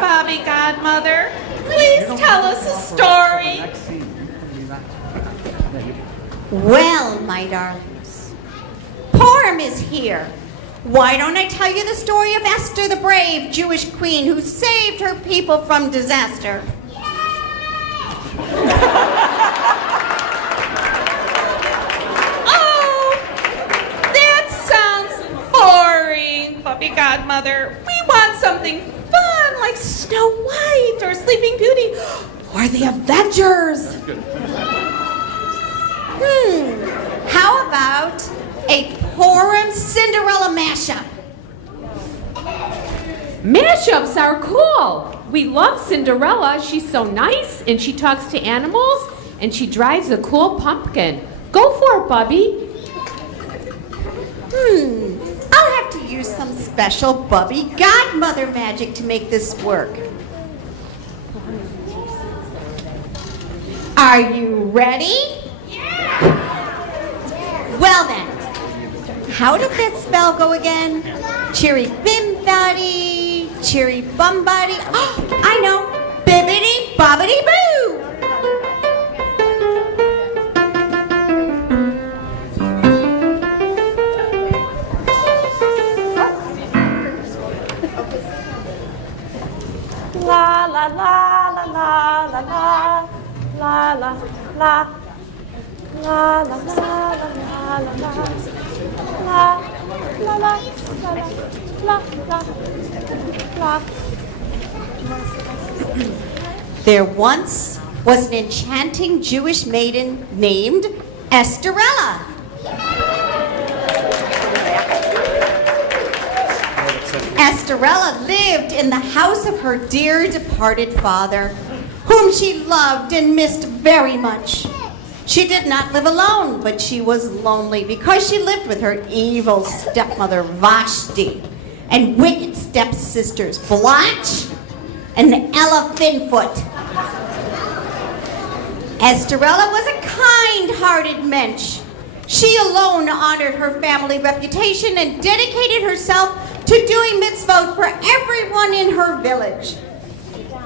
Bubby-Godmother. Please tell us a story. Well, my darlings, Purim is here. Why don't I tell you the story of Esther, the brave Jewish queen who saved her people from disaster? Oh, that sounds boring, Bubby-Godmother. We want something fun like Snow White or Sleeping Beauty or the Avengers. How about a Purim Cinderella mashup? Mashups are cool. We love Cinderella. She's so nice, and she talks to animals, and she drives a cool pumpkin. Go for it, Bubby. I'll have to use some special Bubby-Godmother magic to make this work. Are you ready? Well then, how did that spell go again? Cheery bim body, cheery bum body. Oh, I know. Bibbidi bobbidi boo. La la la la la la la la la la. La la la la la la la la la la la la. There once was an enchanting Jewish maiden named Estherella. Estherella lived in the house of her dear departed father, whom she loved and missed very much. She did not live alone, but she was lonely because she lived with her evil stepmother, Vashti, and wicked stepsisters, Blotch and Ella-phinfut-the. Estherella was a kind-hearted mensch. She alone honored her family reputation and dedicated herself to doing mitzvot for everyone in her village.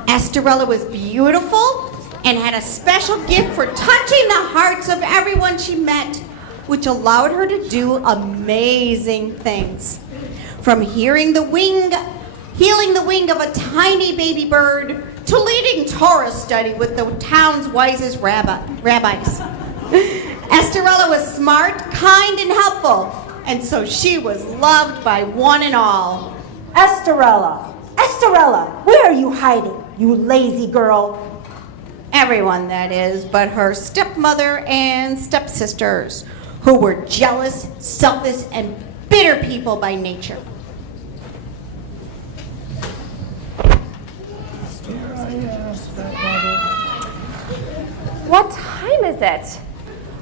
Estherella was beautiful and had a special gift for touching the hearts of everyone she met, which allowed her to do amazing things. From healing the wing of a tiny baby bird to leading Torah study with the town's wisest rabbis. Estherella was smart, kind, and helpful, and so she was loved by one and all. Estherella, where are you hiding, you lazy girl? Everyone, that is, but her stepmother and stepsisters, who were jealous, selfish, and bitter people by nature. What time is it?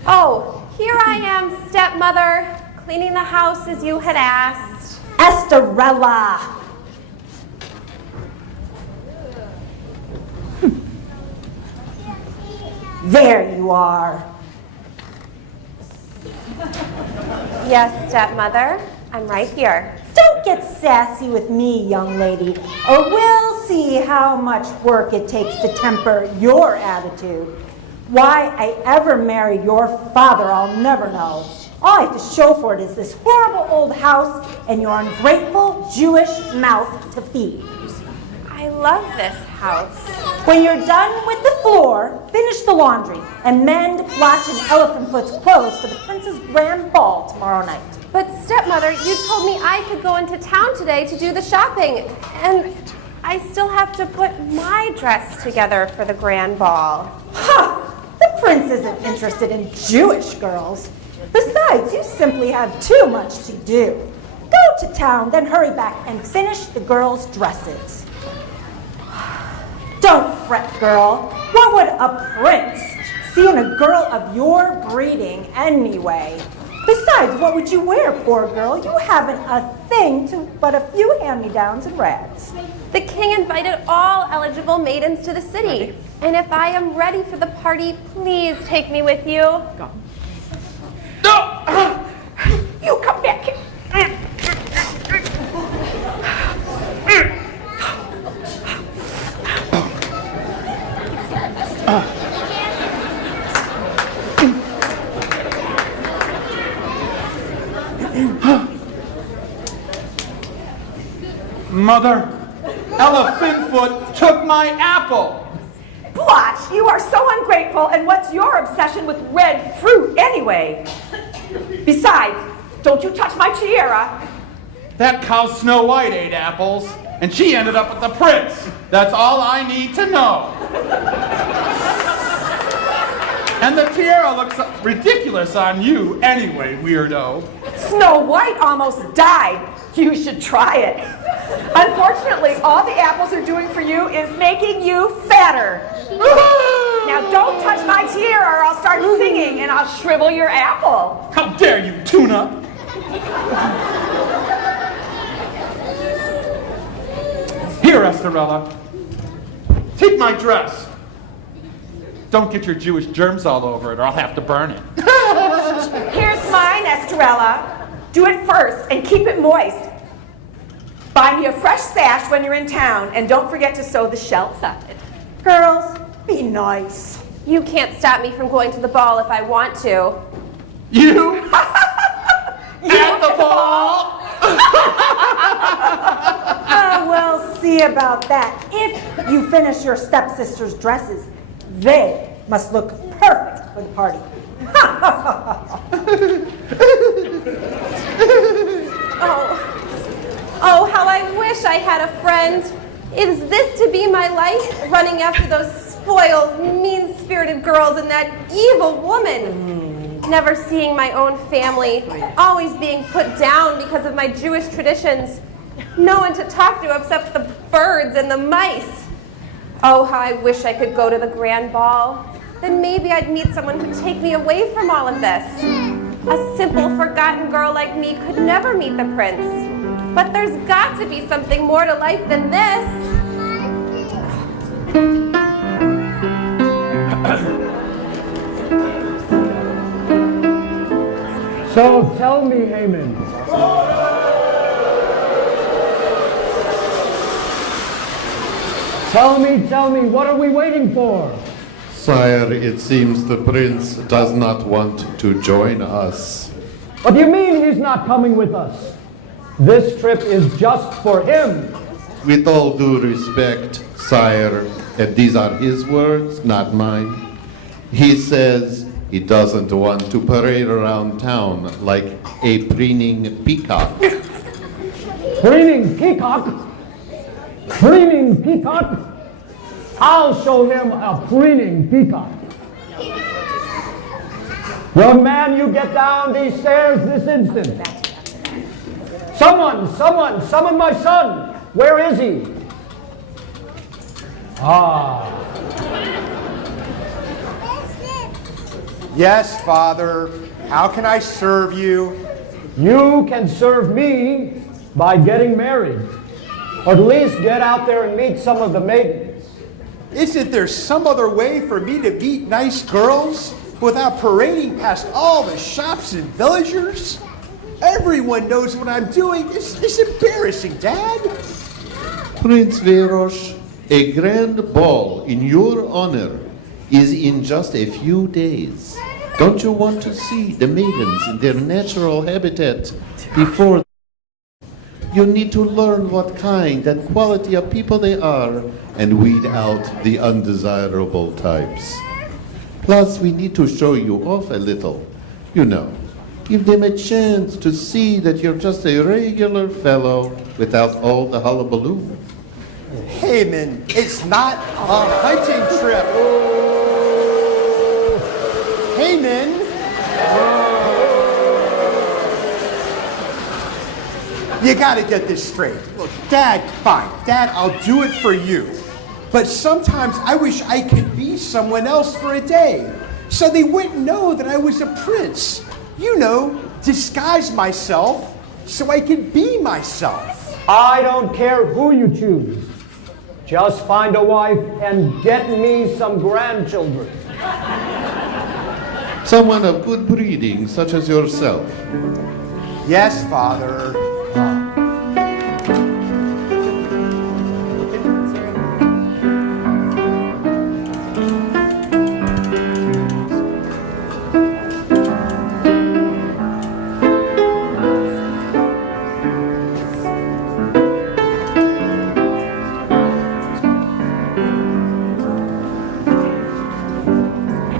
Oh, here I am, stepmother, cleaning the house as you had asked. Estherella! There you are. Yes, stepmother, I'm right here. Don't get sassy with me, young lady, or we'll see how much work it takes to temper your attitude. Why I ever married your father, I'll never know. All I have to show for it is this horrible old house and your ungrateful Jewish mouth to feed. I love this house. When you're done with the floor, finish the laundry and mend Blotch and Ella-phinfut-the clothes for the prince's grand ball tomorrow night. But stepmother, you told me I could go into town today to do the shopping, and I still have to put my dress together for the grand ball. Ha! The prince isn't interested in Jewish girls. Besides, you simply have too much to do. Go to town, then hurry back and finish the girls' dresses. Don't fret, girl. What would a prince see in a girl of your breeding anyway? Besides, what would you wear, poor girl? You haven't a thing but a few hand-me-downs and rags. The king invited all eligible maidens to the city. And if I am ready for the party, please take me with you. Go. No! You come back here. Mother, Ella-phinfut took my apple. Blotch, you are so ungrateful, and what's your obsession with red fruit anyway? Besides, don't you touch my tiara. That cow Snow White ate apples, and she ended up with the prince. That's all I need to know. And the tiara looks ridiculous on you anyway, weirdo. Snow White almost died. You should try it. Unfortunately, all the apples are doing for you is making you fatter. Now don't touch my tiara or I'll start singing and I'll shrivel your apple. How dare you, tuna? Here, Estherella. Take my dress. Don't get your Jewish germs all over it or I'll have to burn it. Here's mine, Estherella. Do it first and keep it moist. Buy me a fresh sash when you're in town and don't forget to sew the shelves on it. Girls, be nice. You can't stop me from going to the ball if I want to. You? At the ball? We'll see about that. If you finish your stepsister's dresses, they must look perfect for the party. Oh, how I wish I had a friend. Is this to be my life, running after those spoiled, mean-spirited girls and that evil woman? Never seeing my own family, always being put down because of my Jewish traditions. No one to talk to except the birds and the mice. Oh, how I wish I could go to the grand ball. Then maybe I'd meet someone who'd take me away from all of this. A simple, forgotten girl like me could never meet the prince. But there's got to be something more to life than this. So tell me, Haman. Tell me, what are we waiting for? Sire, it seems the prince does not want to join us. What do you mean he's not coming with us? This trip is just for him. With all due respect, sire, and these are his words, not mine, he says he doesn't want to parade around town like a preening peacock. Preening peacock? Preening peacock? I'll show him a preening peacock. Young man, you get down these stairs this instant. Someone, summon my son. Where is he? Yes, Father. How can I serve you? You can serve me by getting married. Or at least get out there and meet some of the maidens. Isn't there some other way for me to meet nice girls without parading past all the shops and villagers? Everyone knows what I'm doing. It's embarrassing, Dad. Prince Verosh, a grand ball in your honor is in just a few days. Don't you want to see the maidens in their natural habitat before? You need to learn what kind and quality of people they are and weed out the undesirable types. Plus, we need to show you off a little. You know, give them a chance to see that you're just a regular fellow without all the hullabaloo. Haman, it's not a hunting trip. Haman. You gotta get this straight. Look, Dad, fine. Dad, I'll do it for you. But sometimes I wish I could be someone else for a day, so they wouldn't know that I was a prince. You know, disguise myself so I could be myself. I don't care who you choose. Just find a wife and get me some grandchildren. Someone of good breeding, such as yourself. Yes, Father.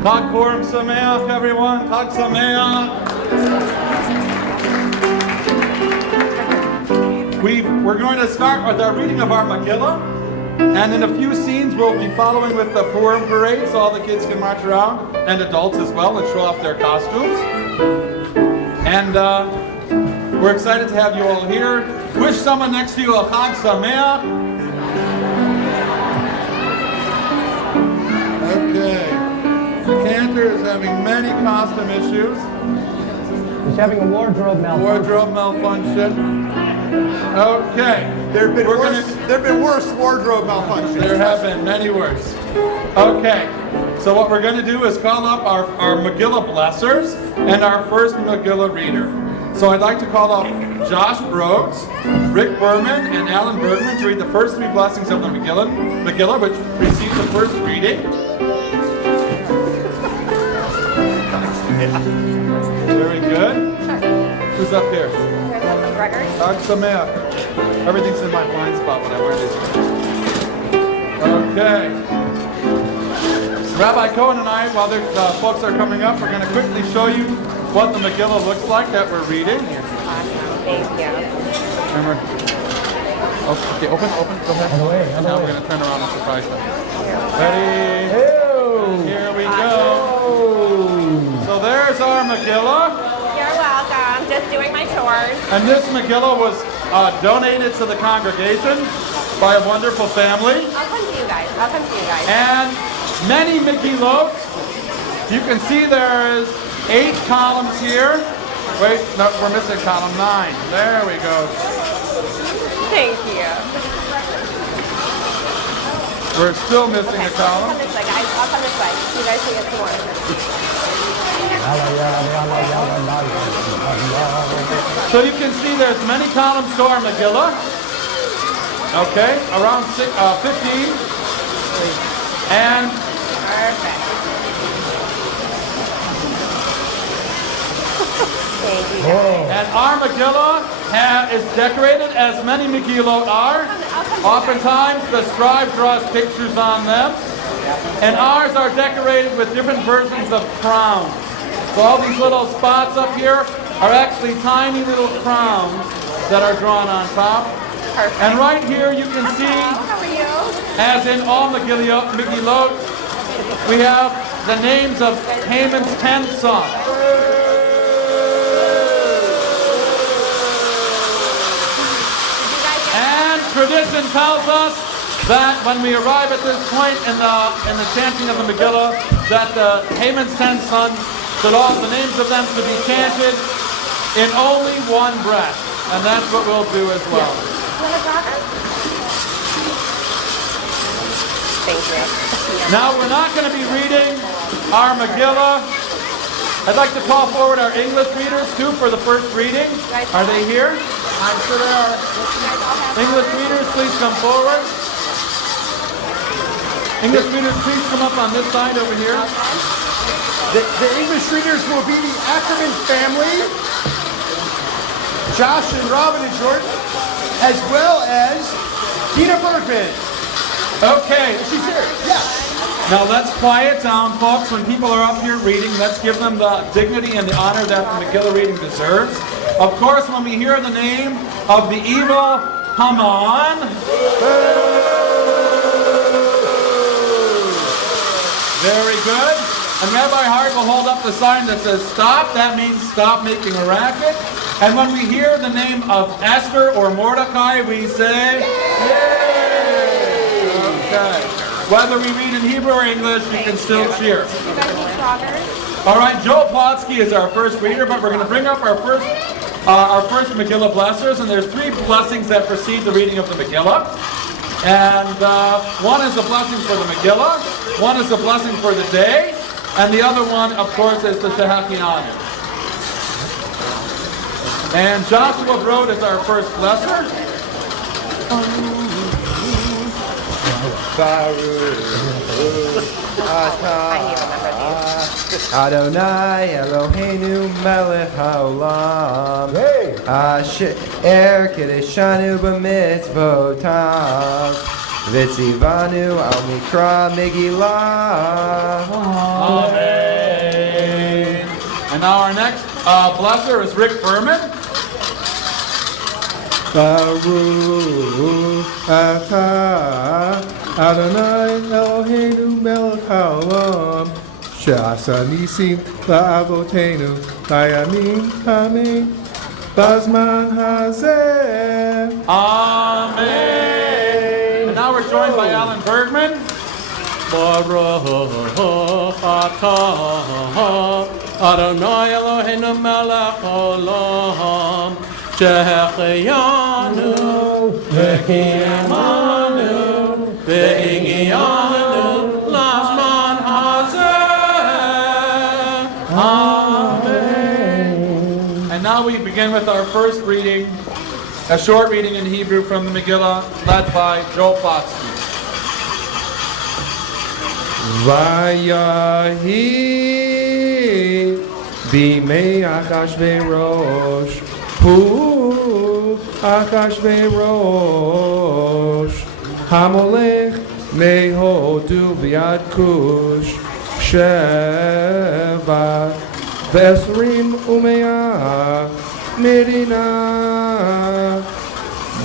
Chag Purim Sameach, everyone. Chag Sameach. We're going to start with our reading of our Megillah. And in a few scenes, we'll be following with the Purim parade, so all the kids can march around, and adults as well, and show off their costumes. And we're excited to have you all here. Wish someone next to you a Chag Sameach. Okay. Cantor is having many costume issues. He's having a wardrobe malfunction. Wardrobe malfunction. Okay. There have been worse wardrobe malfunctions. There have been many worse. Okay. So what we're going to do is call up our Megillah blessers and our first Megillah reader. So I'd like to call up Josh Brooks, Rick Berman, and Alan Bergman to read the first three blessings of the Megillah, which precedes the first reading. Very good. Who's up here? Chag Sameach. Everything's in my blind spot when I wear these. Okay. Rabbi Cohen and I, while the folks are coming up, we're going to quickly show you what the Megillah looks like that we're reading. Thank you. Remember? Okay, open, go ahead. And now we're going to turn around and surprise them. Ready? Here we go. So there's our Megillah. You're welcome. Just doing my chores. And this Megillah was donated to the congregation by a wonderful family. I'll come to you guys. And many Megillot. You can see there is 8 columns here. Wait, no, we're missing column 9. There we go. Thank you. We're still missing a column. Come this way, guys. I'll come this way. You guys can get some more. So you can see there's many columns to our Megillah. Okay, around 15. And Perfect. Thank you guys. And our Megillah is decorated as many Megillot are. Oftentimes the scribe draws pictures on them. And ours are decorated with different versions of crowns. So all these little spots up here are actually tiny little crowns that are drawn on top. Perfect. And right here you can see, How are you? as in all Megillot, we have the names of Haman's 10 sons. And tradition tells us that when we arrive at this point in the chanting of the Megillah, that Haman's 10 sons should all the names of them should be chanted in only one breath, and that's what we'll do as well. Thank you. Now we're not going to be reading our Megillah. I'd like to call forward our English readers too for the first reading. Are they here? I'm sure they are. English readers, please come forward. English readers, please come up on this side over here. The English readers will be the Ackerman family, Josh and Robin and Jordan, as well as Tina Bergman. Okay. She's here. Yeah. Now let's quiet down, folks. When people are up here reading, let's give them the dignity and the honor that the Megillah reading deserves. Of course, when we hear the name of the evil Haman, very good. And Rabbi Hart will hold up the sign that says stop. That means stop making a racket. And when we hear the name of Esther or Mordecai, we say yay! Okay. Whether we read in Hebrew or English, you can still cheer. You guys need strawberries? All right, Joel Plotsky is our first reader, but we're going to bring up our first Megillah blessers, and there's 3 blessings that precede the reading of the Megillah. And one is a blessing for the Megillah, one is a blessing for the day, and the other one, of course, is the Shehakinanu. And Joshua Brode is our first blesser. Adonai Eloheinu melech haolam Asher kedeshanu b'mitzvotav Vitzivanu al Mikra Megillah. Amen. And now our next blesser is Rick Furman. Baruch atah Adonai Eloheinu melech haolam she'asa nisim la'avotenu kayamim kamein bazman hazeh. Amen. And now we're joined by Alan Bergman. Baruch atah Adonai Eloheinu melech haolam Shehecheyanu v'kiyamanu v'higiyanu l'zman hazeh. Amen. And now we begin with our first reading, a short reading in Hebrew from the Megillah, led by Joe Vashti. Vayahi b'mei Achashverosh Hu Achashverosh Hamolech mehodu v'yad kush sheva v'esrim u'mea medina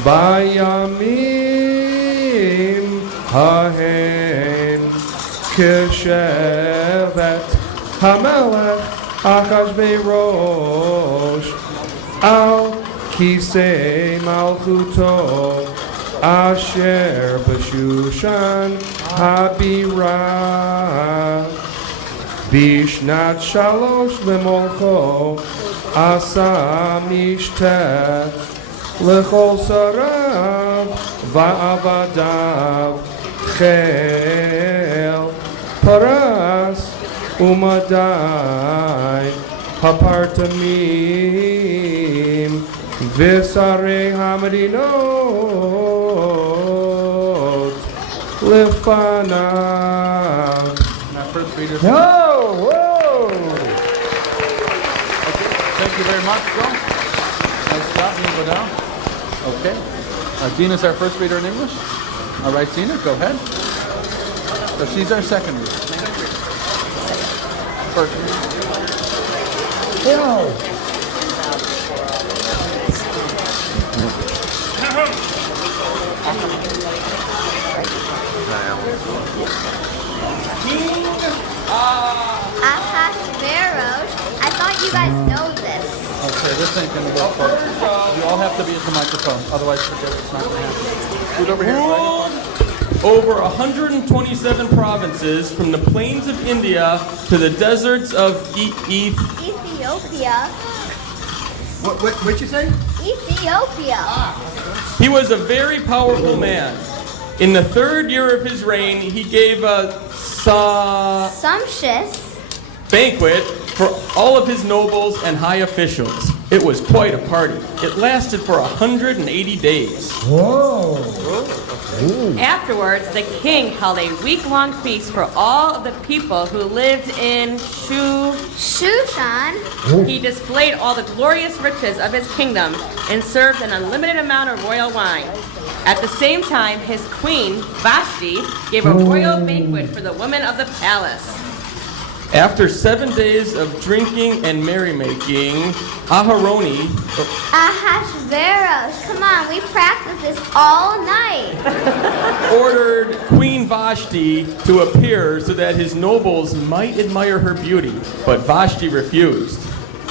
bayamim hahen keshevet hamelech Achashverosh al kisei malchuto asher b'shushan habira bishnat shalosh lemolcho asa mishteh lechol sarav va'avadav chel paras umadai hapartamim visare hamadinot lefanav. First reader. No! Whoa! Thank you very much, Joe. Nice job. You can go down. Okay. Dina's our first reader in English. All right, Dina, go ahead. So she's our second reader. First reader. No! Achashverosh, I thought you guys know this. Okay, this ain't gonna work. You all have to be at the microphone, otherwise forget it. It's not gonna happen. Shoot over here. Over 127 provinces, from the plains of India to the deserts of Ethiopia. What'd you say? Ethiopia. He was a very powerful man. In the third year of his reign, he gave a Sumptuous banquet for all of his nobles and high officials. It was quite a party. It lasted for 180 days. Whoa! Afterwards, the king held a week-long feast for all of the people who lived in Shushan. He displayed all the glorious riches of his kingdom and served an unlimited amount of royal wine. At the same time, his queen, Vashti, gave a royal banquet for the women of the palace. After 7 days of drinking and merrymaking, Achashverosh, come on, we practiced this all night. ordered Queen Vashti to appear so that his nobles might admire her beauty, but Vashti refused.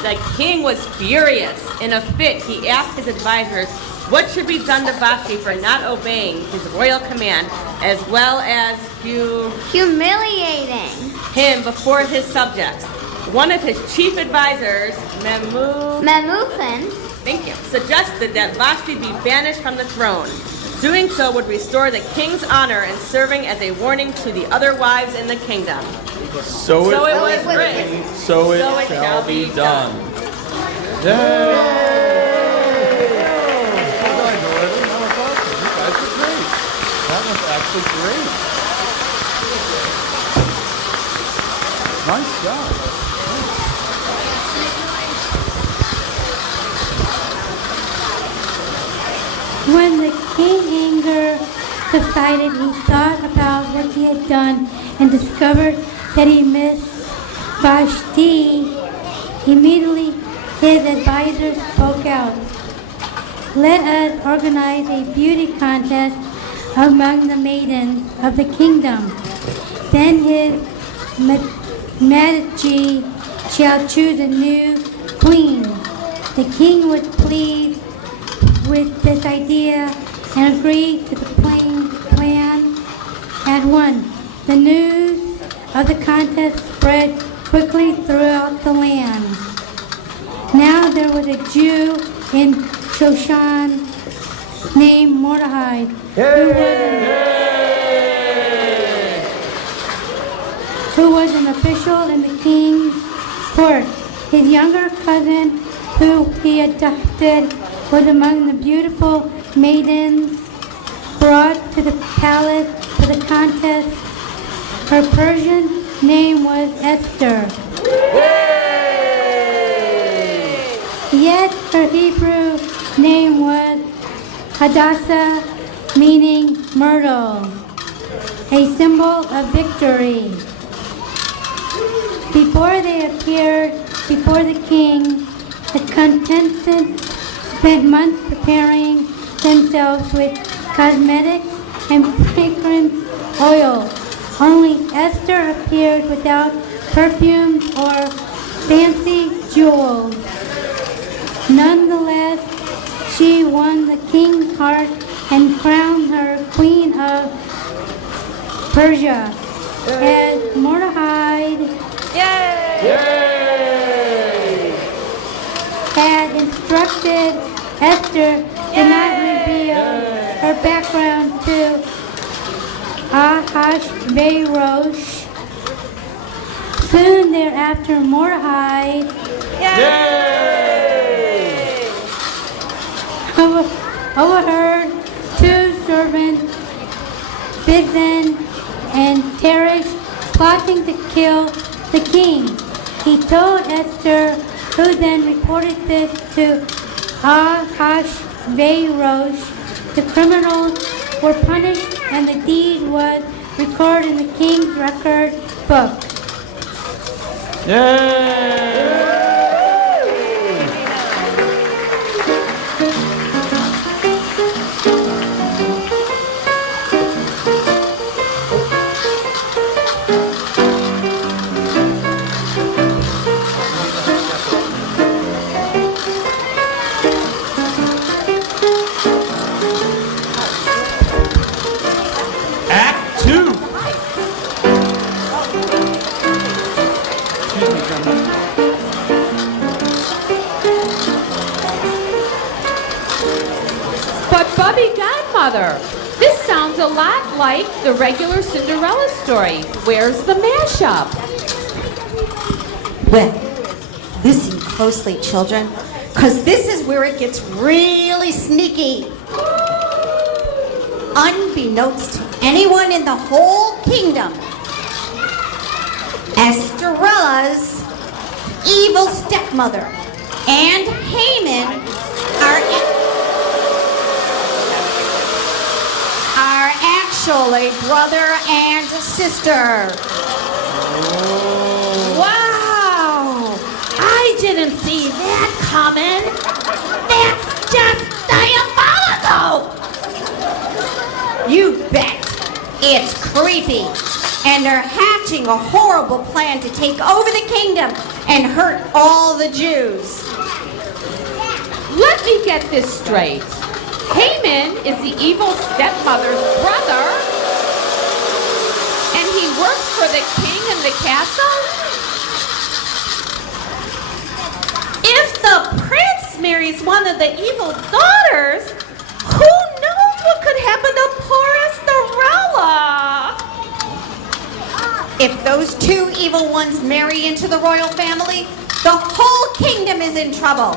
The king was furious. In a fit, he asked his advisors what should be done to Vashti for not obeying his royal command, as well as humiliating him before his subjects. One of his chief advisors, Memucan, suggested that Vashti be banished from the throne. Doing so would restore the king's honor and serving as a warning to the other wives in the kingdom. So it was written, so it shall be done. Yay! That was actually great. Nice job. When the king angered subsided, he thought about what he had done and discovered that he missed Vashti. Immediately, his advisors spoke out. Let us organize a beauty contest among the maidens of the kingdom. Then his Majesty shall choose a new queen. The king was pleased with this idea and agreed to the plan at once. The news of the contest spread quickly throughout the land. Now there was a Jew in Shoshan named Mordecai who was an official in the king's court. His younger cousin, who he adopted, was among the beautiful maidens brought to the palace for the contest. Her Persian name was Esther. Yet her Hebrew name was Hadassah, meaning myrtle, a symbol of victory. Before they appeared before the king, the contestants spent months preparing themselves with cosmetics and fragrance oil. Only Esther appeared without perfume or fancy jewels. Nonetheless, she won the king's heart and crowned her queen of Persia. As Mordecai had instructed, Esther did not reveal her background to Achashverosh. Soon thereafter, Mordecai overheard two servants, Bigthan and Teresh, plotting to kill the king. He told Esther, who then reported this to Achashverosh. The criminals were punished and the deed was recorded in the king's record book. Bubby-Godmother, this sounds a lot like the regular Cinderella story. Where's the mashup? Well, listen closely, children, because this is where it gets really sneaky. Unbeknownst to anyone in the whole kingdom, Esterella's evil stepmother and Haman are actually brother and sister. Wow! I didn't see that coming. That's just diabolical! You bet. It's creepy. And they're hatching a horrible plan to take over the kingdom and hurt all the Jews. Let me get this straight. Haman is the evil stepmother's brother, and he works for the king in the castle? If the prince marries one of the evil daughters, who knows what could happen to poor Estherella? If those two evil ones marry into the royal family, the whole kingdom is in trouble.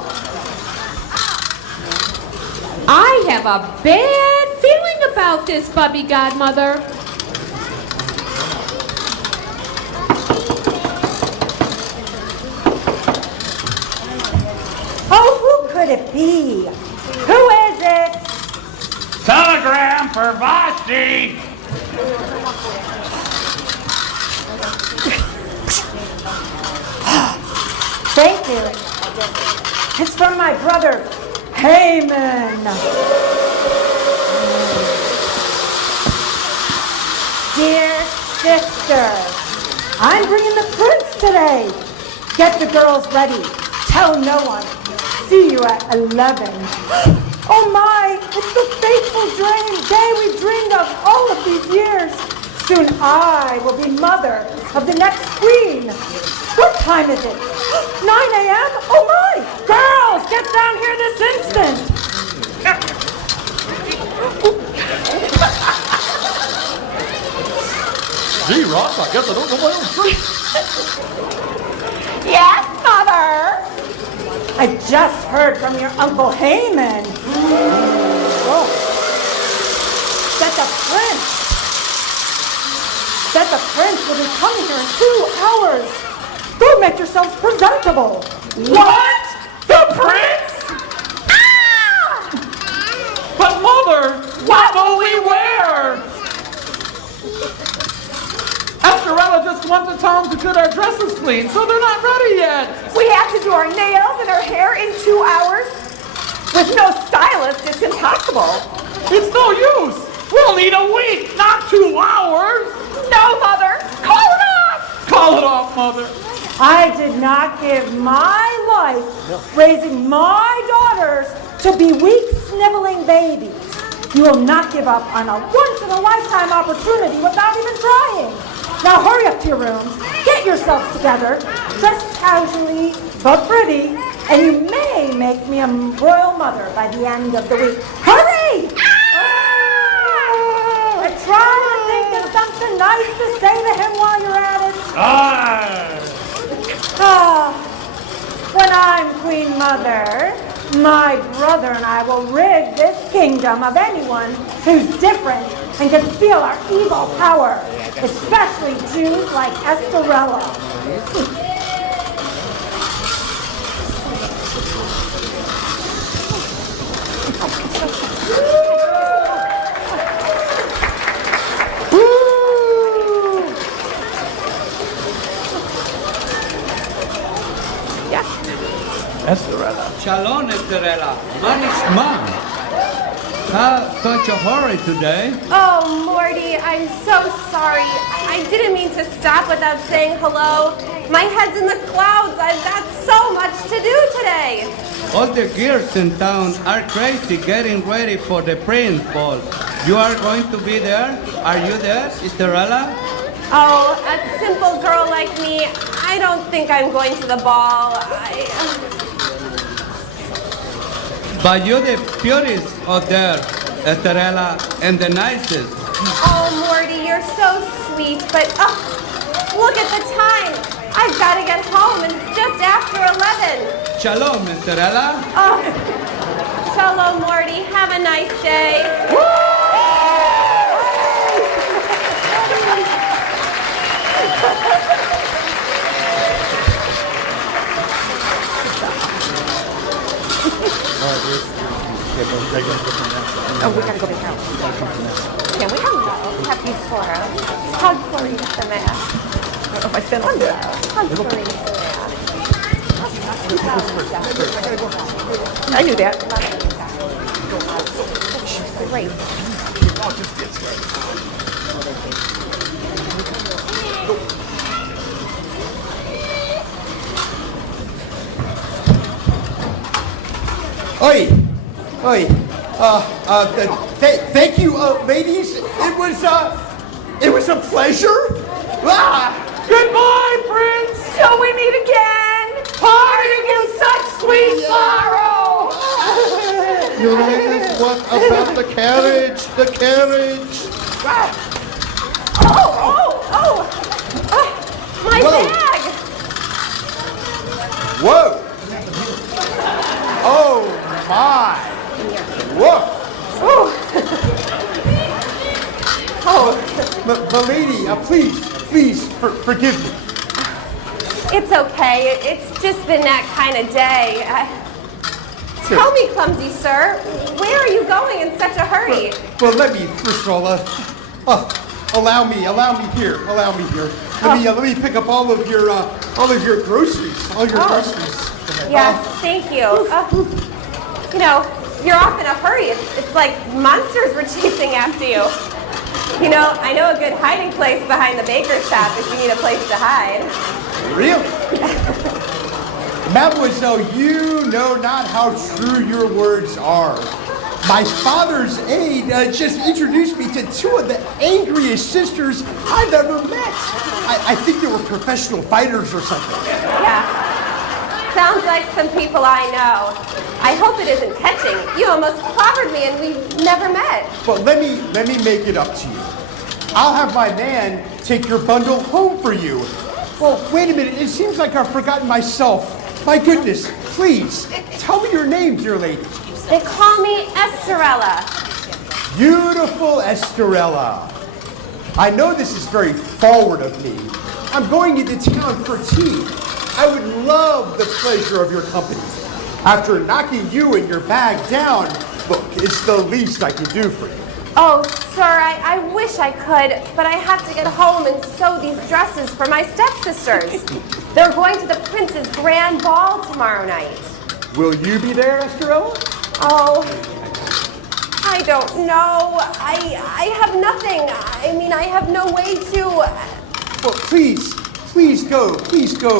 I have a bad feeling about this, Bubby-Godmother. Oh, who could it be? Who is it? Telegram! telegram for Vashti. Thank you. It's from my brother, Haman. Dear sister, I'm bringing the prince today. Get the girls ready. Tell no one. See you at 11. Oh my, it's the fateful day we dreamed of all of these years. Soon I will be mother of the next queen. What time is it? 9 a.m.? Oh my! Girls, get down here this instant! Gee, Ross, I guess I don't know my own truth. Yes, Mother. I just heard from your Uncle Haman. Oh. That the prince will be coming here in 2 hours. Go make yourselves presentable. What? The prince? Ah! But Mother, what will we wear? Estherella just went to town to get our dresses clean, so they're not ready yet. We have to do our nails and our hair in 2 hours. With no stylist, it's impossible. It's no use. We'll need a week, not 2 hours. No, Mother. Call it off. Call it off, Mother. I did not give my life raising my daughters to be weak, sniveling babies. You will not give up on a once-in-a-lifetime opportunity without even trying. Now hurry up to your rooms, get yourselves together, dress casually but pretty, and you may make me a royal mother by the end of the week. Hurry! And try to think of something nice to say to him while you're at it. When I'm Queen Mother, my brother and I will rid this kingdom of anyone who's different and can feel our evil power, especially Jews like Estherella. Estherella. Shalom, Estherella. Manishma. Such a hurry today. Oh, Morty, I'm so sorry. I didn't mean to stop without saying hello. My head's in the clouds. I've got so much to do today. All the girls in town are crazy getting ready for the Prince Ball. You are going to be there? Are you there, Estherella? Oh, a simple girl like me, I don't think I'm going to the ball. But you're the purest out there, Estherella, and the nicest. Oh, Morty, you're so sweet, but look at the time. I've got to get home, and it's just after 11. Shalom, Estherella. Oh, shalom, Morty. Have a nice day. Oh, we gotta go back out. Yeah, we have these for us. Hug Clarice and that. I don't know if I sit on it. Hug Clarice and that. I knew that. Great. Oi! Thank you, ladies. It was a pleasure. Goodbye, Prince. Till we meet again. Parting in such sweet sorrow. Your Highness, what about the carriage? The carriage. My bag. Whoa! Oh my! Whoa! Milady, please forgive me. It's okay. It's just been that kind of day. Tell me, clumsy sir, where are you going in such a hurry? Well, let me, first of all, allow me here. Let me pick up all of your groceries, groceries. Yes, thank you. You know, you're off in a hurry. It's like monsters were chasing after you. You know, I know a good hiding place behind the baker's shop if you need a place to hide. Really? Mademoiselle, you know not how true your words are. My father's aide just introduced me to two of the angriest sisters I've ever met. I think they were professional fighters or something. Yeah. Sounds like some people I know. I hope it isn't catching. You almost clobbered me and we've never met. Well, let me make it up to you. I'll have my man take your bundle home for you. Well, wait a minute. It seems like I've forgotten myself. My goodness, please, tell me your name, dear lady. They call me Estherella. Beautiful Estherella. I know this is very forward of me. I'm going into town for tea. I would love the pleasure of your company. After knocking you and your bag down, look, it's the least I can do for you. Oh, sir, I wish I could, but I have to get home and sew these dresses for my stepsisters. They're going to the prince's grand ball tomorrow night. Will you be there, Estherella? Oh, I don't know. I have nothing. I mean, I have no way to... Well, please go,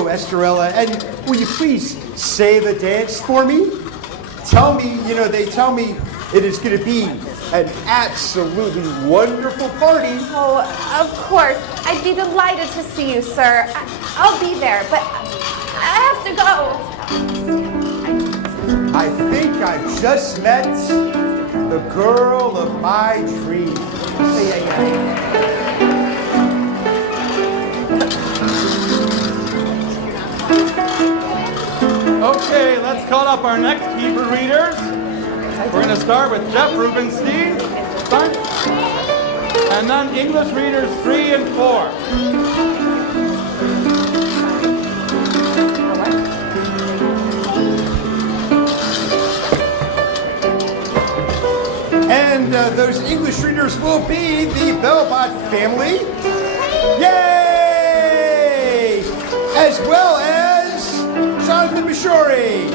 Estherella, and will you please say the dance for me? Tell me, they tell me it is going to be an absolutely wonderful party. Oh, of course. I'd be delighted to see you, sir. I'll be there, but I have to go. I think I've just met the girl of my dreams. Okay, let's call up our next Hebrew readers. We're going to start with Jeff Rubenstein, and then English readers 3 and 4. And those English readers will be the Belbot family. Yay! As well as Jonathan Bishori.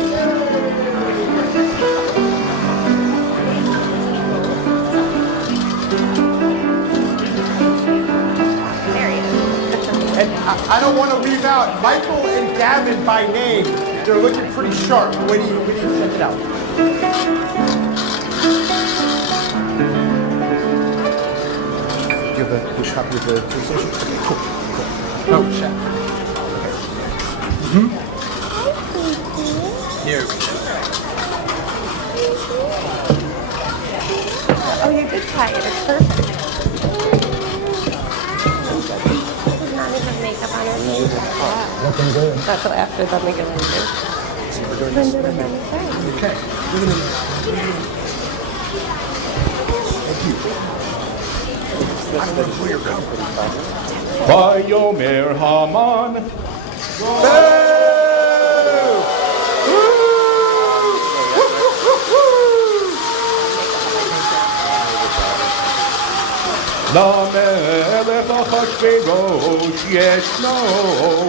And I don't want to leave out Michael and Gavin by name. They're looking pretty sharp. When do you check it out? Do you have a good copy of the translation? Okay, cool. Oh, check. Okay. Here. Oh, you did try it. It's perfect. Not even makeup on her nose. Looking good. That's what after the makeup on her nose. Okay. Vayomer Haman. למלך אחשוורוש ישנו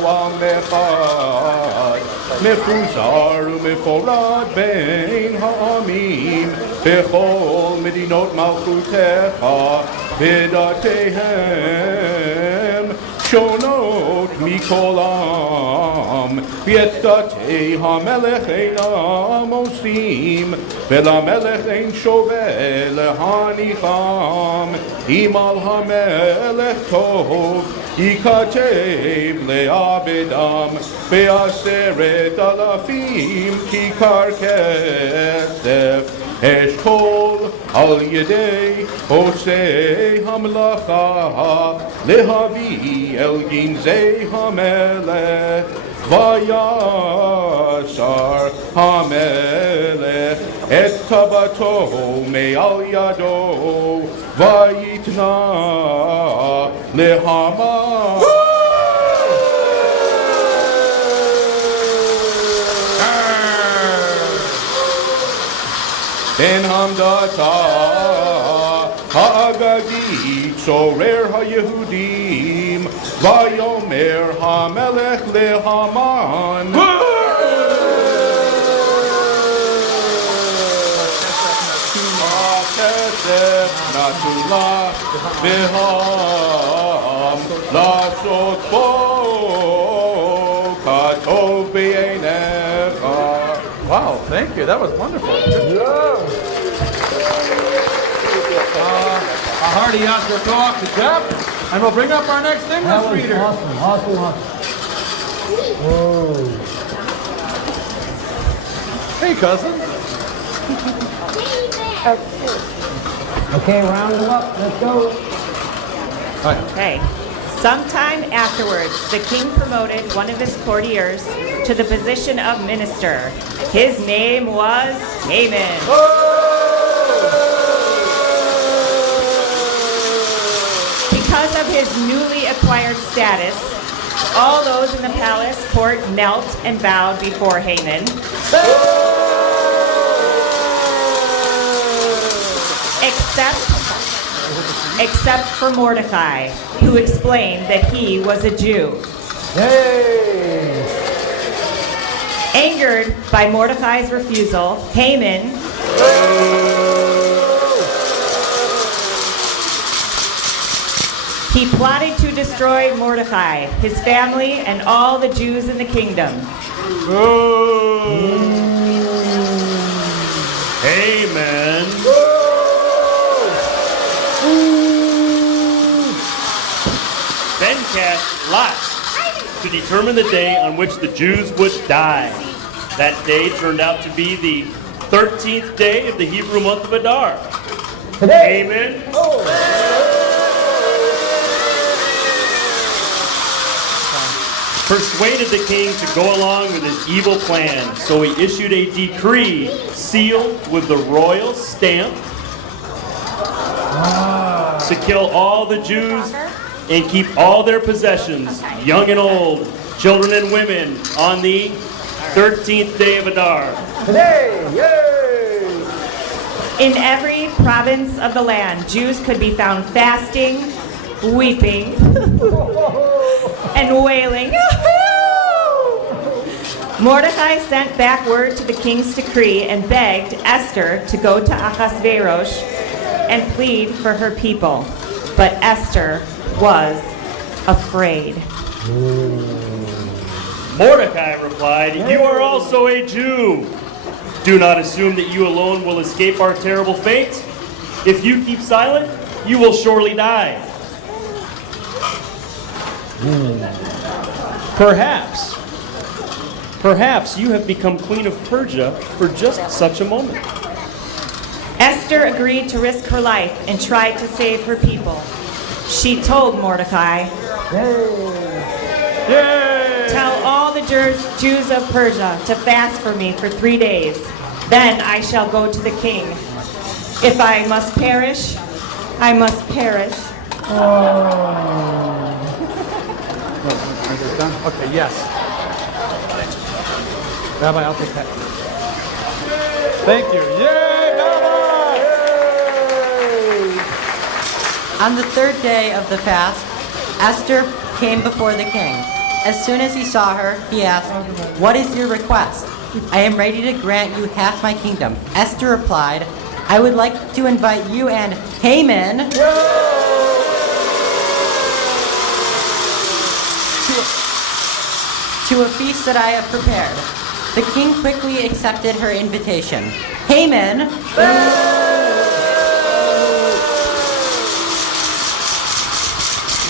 עם אחד, מפוזר ומפורד בין העמים, בכל מדינות מלכותך ודתיהם שונות מכל עם, ואת דתי המלך אינם עושים, ולמלך אין שווה להניחם, אם על המלך טוב ייכתב לעבדם, ב10,000 כיכר כסף, אשכול על ידי עושי המלאכה, להביא אל גנזי המלך, ויסר המלך את טבתו מעל ידו, ויתנה להמן. עמדתה האגגית צורר היהודים ויאמר המלך להמן הכסף נתנו לך והעם לעשות בו כטוב בעיניך. Wow, thank you. That was wonderful. Good. A hearty Oscar talk to Deb, and we'll bring up our next English reader. Awesome. Whoa. Hey, cousin. Okay, round them up. Let's go. Okay. Sometime afterwards, the king promoted one of his courtiers to the position of minister. His name was Haman. Because of his newly acquired status, all those in the palace court knelt and bowed before Haman. Except for Mordecai, who explained that he was a Jew. Hey! Angered by Mordecai's refusal, Haman he plotted to destroy Mordecai, his family, and all the Jews in the kingdom. Haman then cast lots to determine the day on which the Jews would die. That day turned out to be the 13th day of the Hebrew month of Adar. Haman persuaded the king to go along with his evil plan, so he issued a decree sealed with the royal stamp to kill all the Jews and keep all their possessions, young and old, children and women, on the 13th day of Adar. Today, yay! In every province of the land, Jews could be found fasting, weeping, and wailing. Mordecai sent back word to the king's decree and begged Esther to go to Achashverosh and plead for her people. But Esther was afraid. Mordecai replied, "You are also a Jew. Do not assume that you alone will escape our terrible fate. If you keep silent, you will surely die." Perhaps you have become queen of Persia for just such a moment. Esther agreed to risk her life and tried to save her people. She told Mordecai, "Tell all the Jews of Persia to fast for me for 3 days. Then I shall go to the king. If I must perish, I must perish." Okay, yes. Rabbi, I'll take that. Thank you. Yay, Rabbi! On the third day of the fast, Esther came before the king. As soon as he saw her, he asked, "What is your request?" "I am ready to grant you half my kingdom." Esther replied, "I would like to invite you and Haman to a feast that I have prepared." The king quickly accepted her invitation. Haman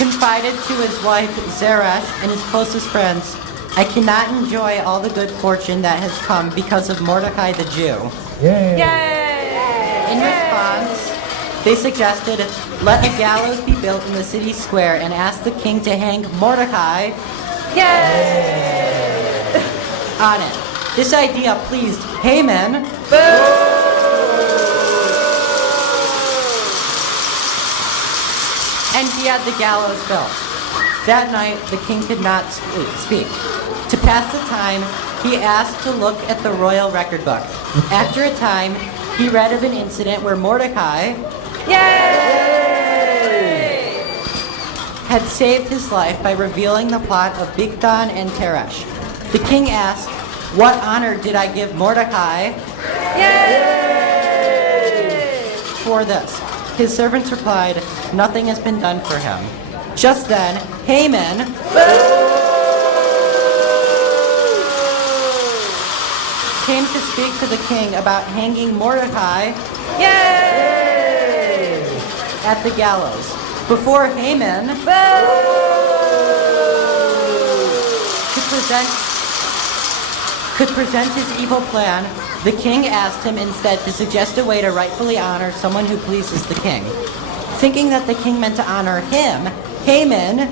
confided to his wife Zeresh and his closest friends, "I cannot enjoy all the good fortune that has come because of Mordecai the Jew." In response, they suggested, "Let a gallows be built in the city square and ask the king to hang Mordecai on it." This idea pleased Haman. And he had the gallows built. That night, the king could not speak. To pass the time, he asked to look at the royal record book. After a time, he read of an incident where Mordecai had saved his life by revealing the plot of Bigthan and Teresh. The king asked, "What honor did I give Mordecai for this?" His servants replied, "Nothing has been done for him." Just then, Haman came to speak to the king about hanging Mordecai at the gallows. Before Haman could present his evil plan, the king asked him instead to suggest a way to rightfully honor someone who pleases the king. Thinking that the king meant to honor him, Haman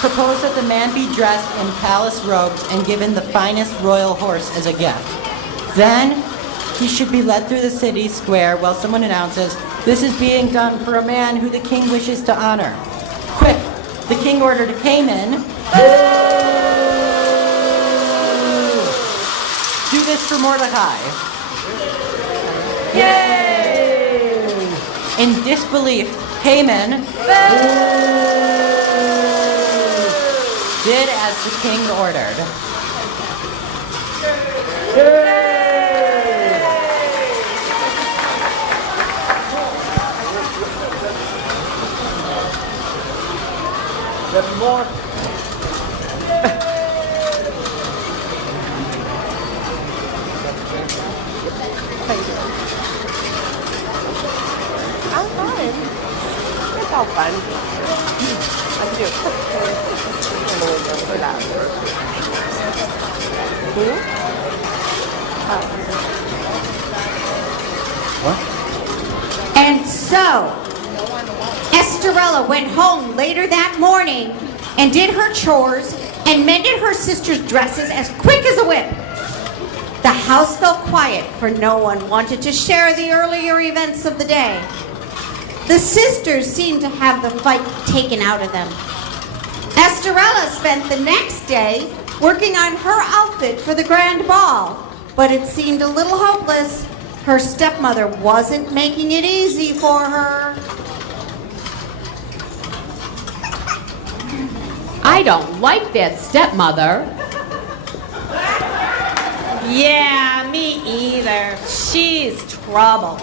proposed that the man be dressed in palace robes and given the finest royal horse as a gift. Then he should be led through the city square while someone announces, "This is being done for a man who the king wishes to honor." Quick, the king ordered Haman, "Do this for Mordecai." In disbelief, Haman did as the king ordered. There's more. I'm fine. It's all fun. I can do it. And so, Estherella went home later that morning and did her chores and mended her sister's dresses as quick as a whip. The house felt quiet, for no one wanted to share the earlier events of the day. The sisters seemed to have the fight taken out of them. Estherella spent the next day working on her outfit for the grand ball, but it seemed a little hopeless. Her stepmother wasn't making it easy for her. I don't like that stepmother. Yeah, me either. She's trouble.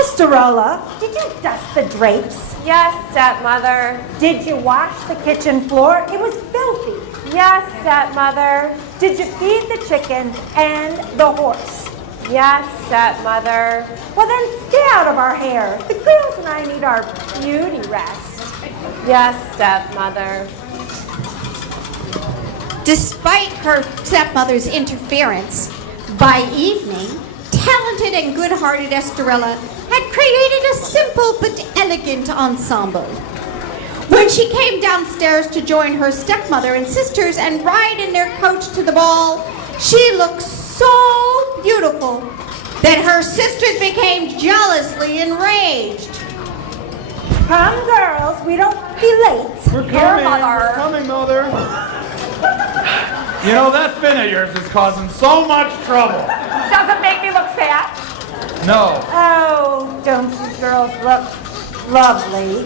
Estherella, did you dust the drapes? Yes, stepmother. Did you wash the kitchen floor? It was filthy. Yes, stepmother. Did you feed the chickens and the horse? Yes, stepmother. Well, then stay out of our hair. The girls and I need our beauty rest. Yes, stepmother. Despite her stepmother's interference, by evening, talented and good-hearted Estherella had created a simple but elegant ensemble. When she came downstairs to join her stepmother and sisters and ride in their coach to the ball, she looked so beautiful that her sisters became jealously enraged. Come, girls, we don't be late. We're coming, we're coming, Mother. You know, that fin of yours is causing so much trouble. Doesn't make me look fat. No. Oh, don't you girls look lovely?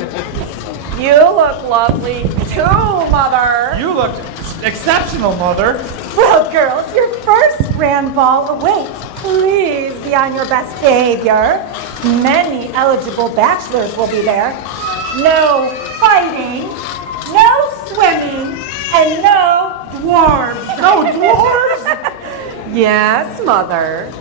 You look lovely too, Mother. You look exceptional, Mother. Well, girls, your first grand ball awaits. Please be on your best behavior. Many eligible bachelors will be there. No fighting, no swimming, and no dwarves. No dwarves? Yes, Mother.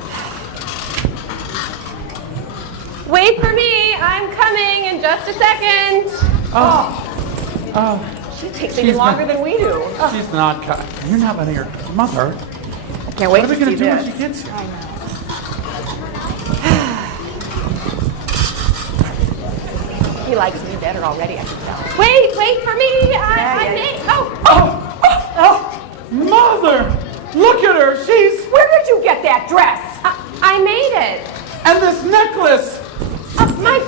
Wait for me. I'm coming in just a second. Oh. She takes even longer than we do. She's not. You're not letting her. Mother. I can't wait What are to we see going to do when this. she gets here? He likes me better already, I can tell. Wait for me. I made. Mother! Look at her. She's. Where did you get that dress? I made it. And this necklace. My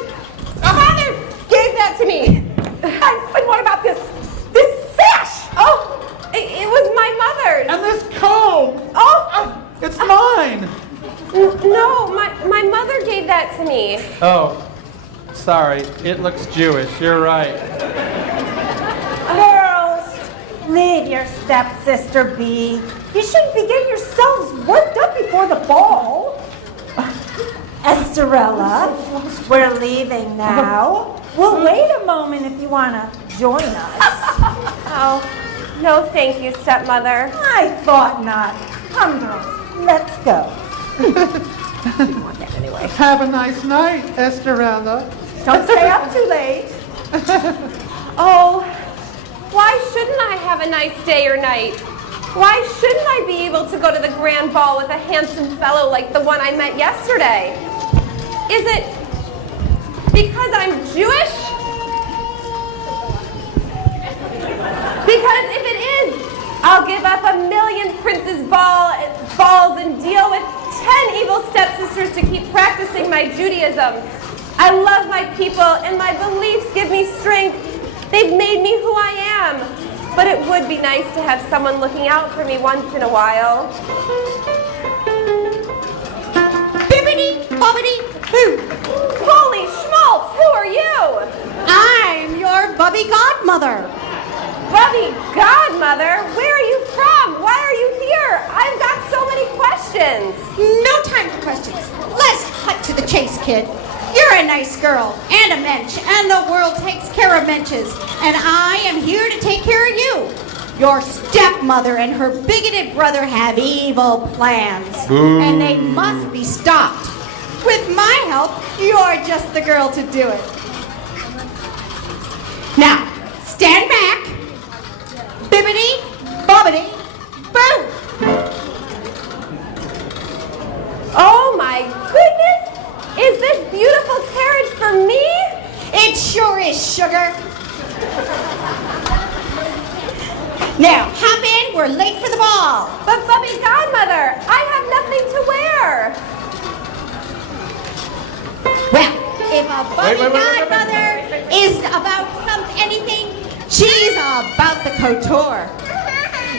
father gave that to me. And what about this sash? Oh, it was my mother's. Oh, sorry. It looks Jewish. You're right. Girls, leave your stepsister be. You shouldn't be getting yourselves worked up before the ball. Estherella, we're leaving now. We'll wait a moment if you want to join us. Oh, no thank you, stepmother. I thought not. Come, girls, let's go. Have a nice night, Estherella. Don't stay up too late. Oh, why shouldn't I have a nice day or night? Why shouldn't I be able to go to the grand ball with a handsome fellow like the one I met yesterday? Is it because I'm Jewish? Because if it is, I'll give up 1,000,000 princes' balls and deal with 10 evil stepsisters to keep practicing my Judaism. I love my people and my beliefs give me strength. They've made me who I am. But it would be nice to have someone looking out for me once in a while. Bibbidi, bobbidi, boo. Holy schmaltz, who are you? I'm your Bubby-Godmother. Bubby-Godmother? Where are you from? Why are you here? I've got so many questions. No time for questions. Let's cut to the chase, kid. You're a nice girl and a mensch, and the world takes care of menches. And I am here to take care of you. Your stepmother and her bigoted brother have evil plans, and they must be stopped. With my help, you're just the girl to do it. Now, stand back. Bibbidi, bobbidi, boo! Oh my goodness! Is this beautiful carriage for me? It sure is, sugar. Now, hop in, we're late for the ball. But Bubby-Godmother, I have nothing to wear. Well, if a Bubby-Godmother is about anything, she's about the couture.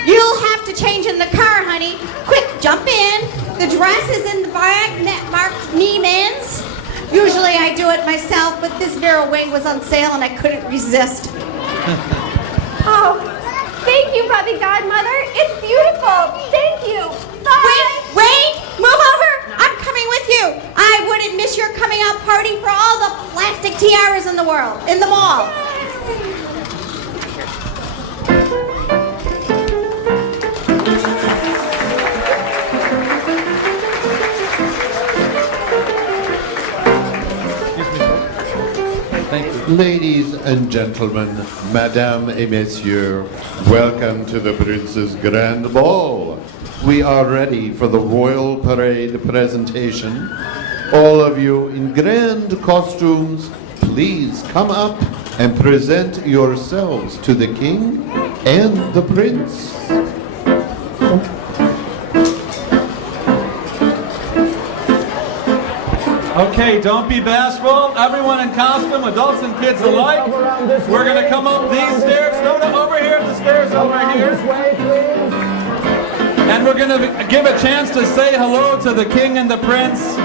You'll have to change in the car, honey. Quick, jump in. The dress is in the bag marked knee men's. Usually I do it myself, but this Vera wing was on sale and I couldn't resist. Oh, thank you, Bubby-Godmother. It's beautiful. Thank you. Bye. Wait, move over. I'm coming with you. I wouldn't miss your coming out party for all the plastic tiaras in the world, in the mall. Thank you. Ladies and gentlemen, Madame et Messieurs, welcome to the Prince's Grand Ball. We are ready for the Royal Parade presentation. All of you in grand costumes, please come up and present yourselves to the King and the Prince. Okay, don't be bashful. Everyone in costume, adults and kids alike. We're going to come up these stairs. No, over here. The stairs over here. And we're going to give a chance to say hello to the King and the Prince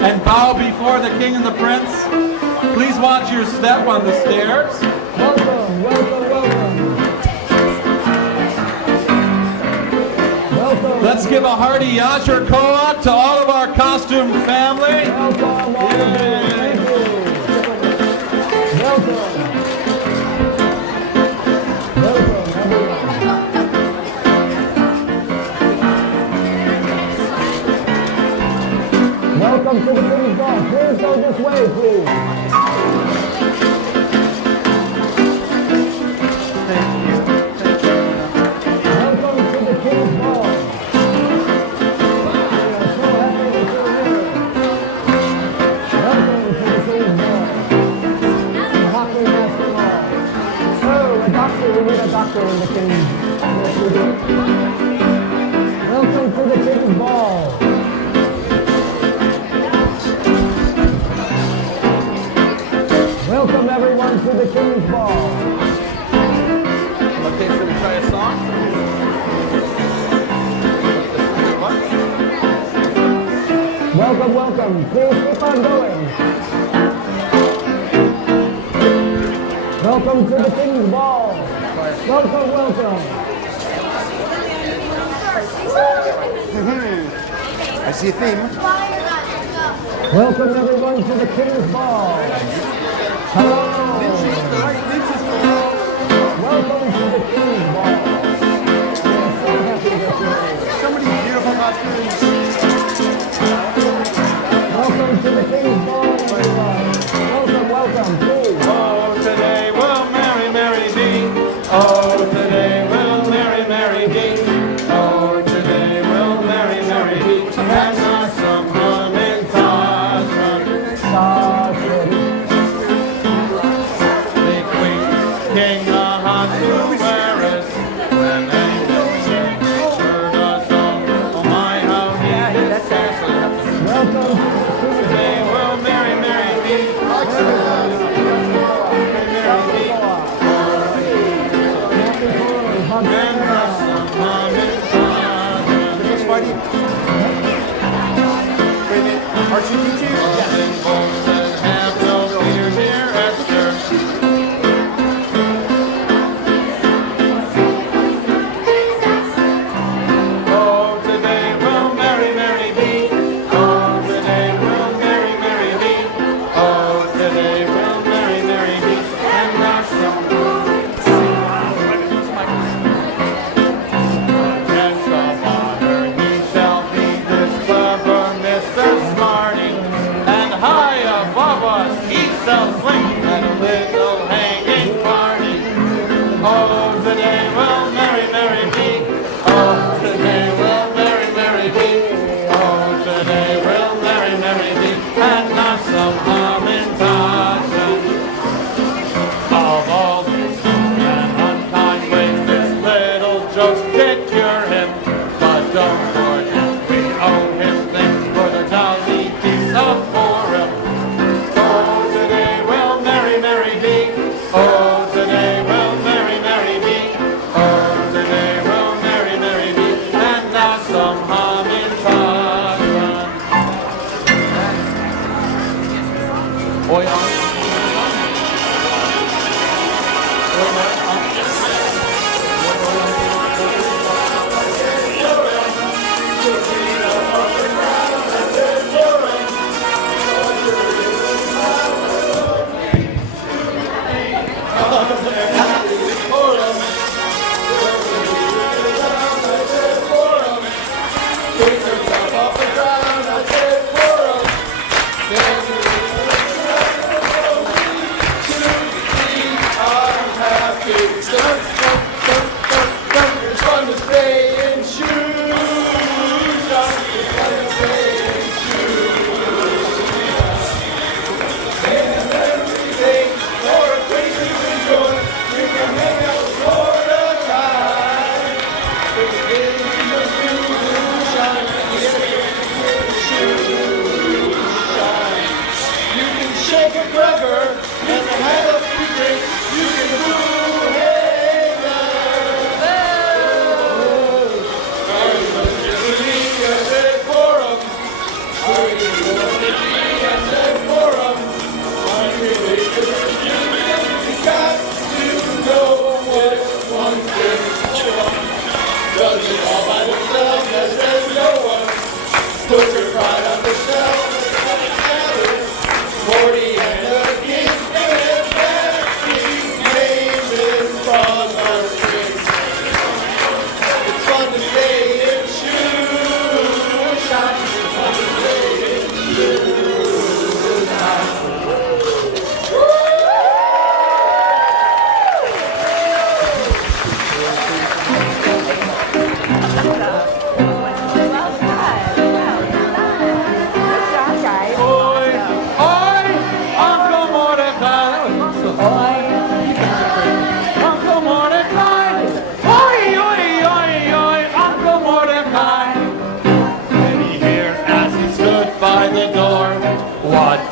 and bow before the King and the Prince. Please watch your step on the stairs. Welcome, welcome, welcome. Welcome. Let's give a hearty Yasher Koach to all of our costume family. Welcome, welcome. Thank you. Welcome. Welcome, everyone. Welcome to the King's Ball. Please go this way, please. Welcome to the King's Ball. We are so happy that you're here. Welcome to the King's Ball. The Hockey Master Ball. Oh, a doctor. We need a doctor in the King's. Yes, we do. Welcome to the King's Ball. Welcome everyone to the King's Ball. Okay, should we try a song? Welcome, welcome. Please keep on going. Welcome to the King's Ball. Welcome, welcome. I see a theme. Welcome everyone to the King's Ball. Hello. Welcome to the King's Ball. So many beautiful costumes. Welcome to the King's Ball, everyone. Welcome, please. Oh, today will Mary, Mary be. Oh, today will Mary, Mary be. Oh, today will Mary, Mary be. And some hum in the Queen, King, the hot who weareth. When angels sing, heard a song. Oh my, how he is dancing. Welcome. Today will Mary, Mary be.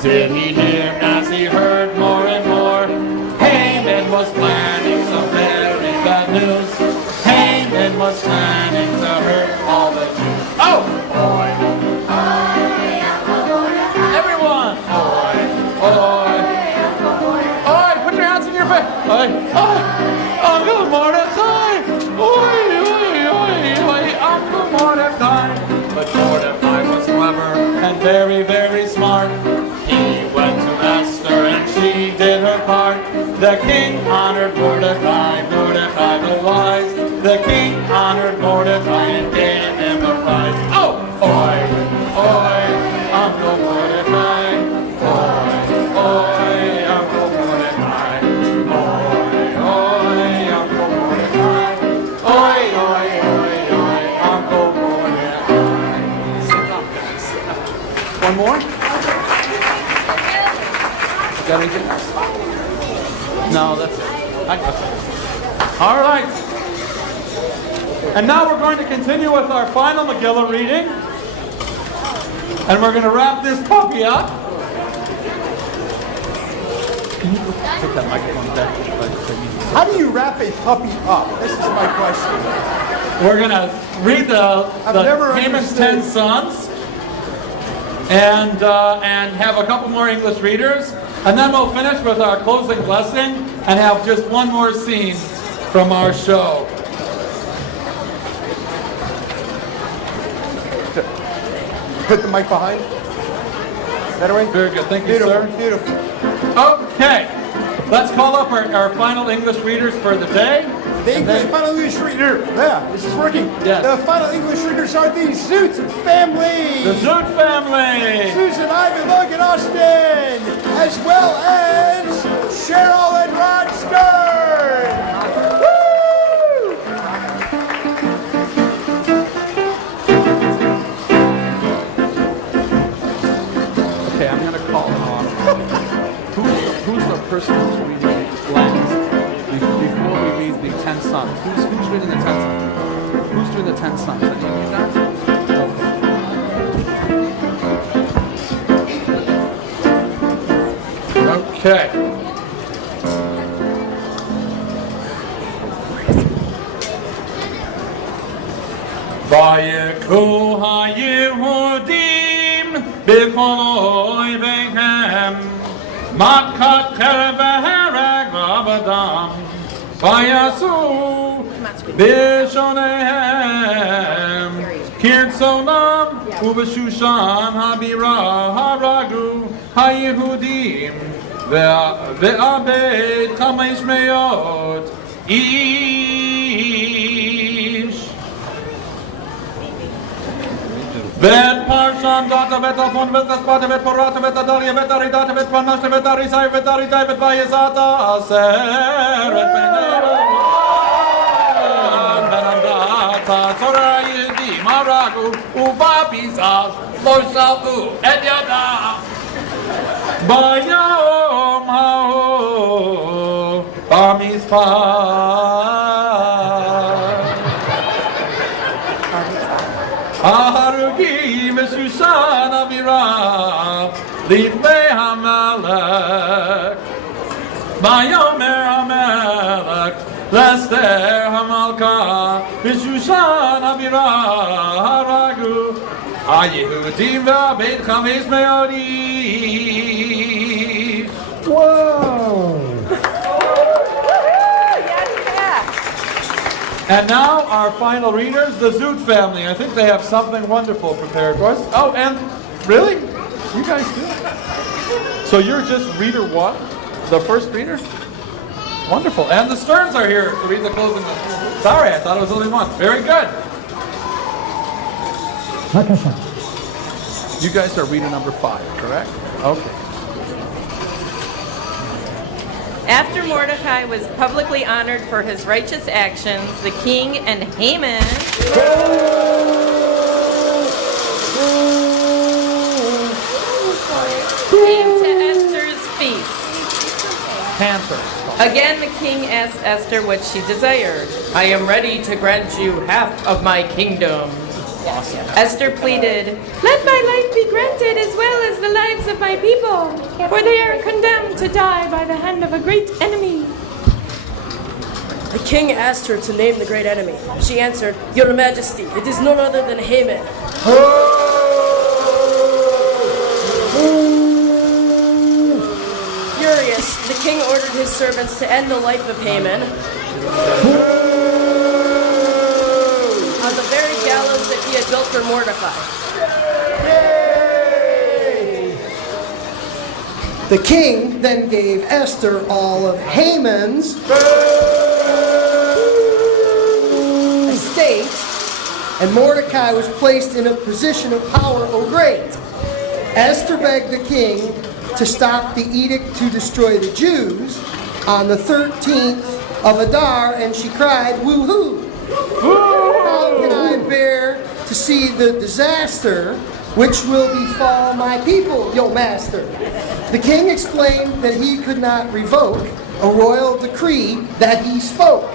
Did he hear as he heard more and more? Haman was planning some very bad news. Haman was planning to hurt all the Jews. Oh, boy! Everyone! Oi! Oi! Oi! Put your hands in your Uncle Mordecai! Oi, oi, oi, oi, Uncle Mordecai! But Mordecai was clever and very, very smart. He went to Esther and she did her part. The king honored Mordecai, Mordecai the wise. The king honored Mordecai and gave him a prize. Oh, oi, oi, Uncle Mordecai. Oi, oi, Uncle Mordecai. Oi, oi, Uncle Mordecai. Oi, oi, oi, oi, Uncle Mordecai. Sit down, guys. One more? Got anything else? No, that's it. I got it. All right. And now we're going to continue with our final Megillah reading. And we're going to wrap this puppy up. Take that microphone back. How do you wrap a puppy up? This is my question. We're going to read the Haman's 10 sons. And have a couple more English readers. And then we'll finish with our closing blessing and have just one more scene from our show. Put the mic behind. That way? Very good. Thank you, Beautiful, sir. beautiful. Okay. Let's call up our final English readers for the day. The final English reader. Yeah, this is working. Yes. The final English readers are the Zoot family. The Zoot family. Susan, Ivan, Logan, Austin, as well as Cheryl and Rod Stern. Okay, I'm going to call them off. Who's the person who's reading the lines before we read the 10 sons? Who's reading the 10 sons? Who's doing the 10 sons? Any of you guys? Okay. Vayekhu ha-Yehudim b'chol oiveihem matkat cherev v'hereg v'avadam vayasu b'shonehem kirtzonam u'b'shushan habira haragu ha-Yehudim ve'abed chamesh meot ish. Vet parshan data vet alfon vet aspata vet porata vet adaria vet aridata vet panashta vet arisai vet aridai vet vayezata aser vet benero benandata torah yedi maragu uvabizaz lo shaltu et yada bayom ha'o b'mitzvah Aharugi v'shushan avira lifnei hamelech Vayomer hamelech l'Esther hamalka v'shushan avira haragu haYehudim v'abed chamesh me'ot ish. Whoa! And now our final readers, the Zoot family. I think they have something wonderful prepared for us. Oh, and really? You guys do? So you're just reader one? The first reader? Wonderful. And the Sterns are here to read the closing. Sorry, I thought it was only one. Very good. You guys are reader number 5, correct? Okay. After Mordecai was publicly honored for his righteous actions, the king and Haman came to Esther's feast. Cantor. Again, the king asked Esther what she desired. I am ready to grant you half of my kingdom. Awesome. Esther pleaded, let my life be granted as well as the lives of my people, for they are condemned to die by the hand of a great enemy. The king asked her to name the great enemy. She answered, Your Majesty, it is none other than Haman. furious, the king ordered his servants to end the life of Haman on the very gallows that he had built for Mordecai. The king then gave Esther all of Haman's estate, and Mordecai was placed in a position of power or great. Esther begged the king to stop the edict to destroy the Jews on the 13th of Adar, and she cried, "Woo-hoo! How can I bear to see the disaster which will befall my people, your master?" The king explained that he could not revoke a royal decree that he spoke,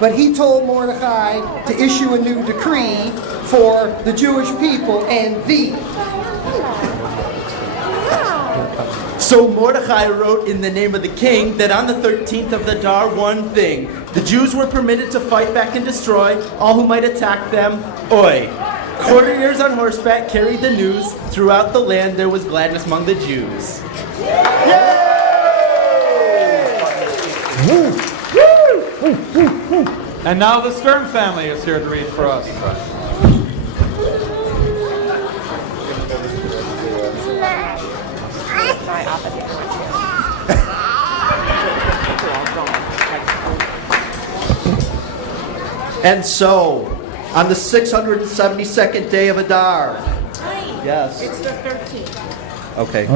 but he told Mordecai to issue a new decree for the Jewish people and thee. So Mordecai wrote in the name of the king that on the 13th of Adar, one thing: the Jews were permitted to fight back and destroy all who might attack them. Oi! Courtiers on horseback carried the news. Throughout the land there was gladness among the Jews. And now the Stern family is here to read for us. And so, on the 672nd day of Adar. Yes. It's the 13th. Okay.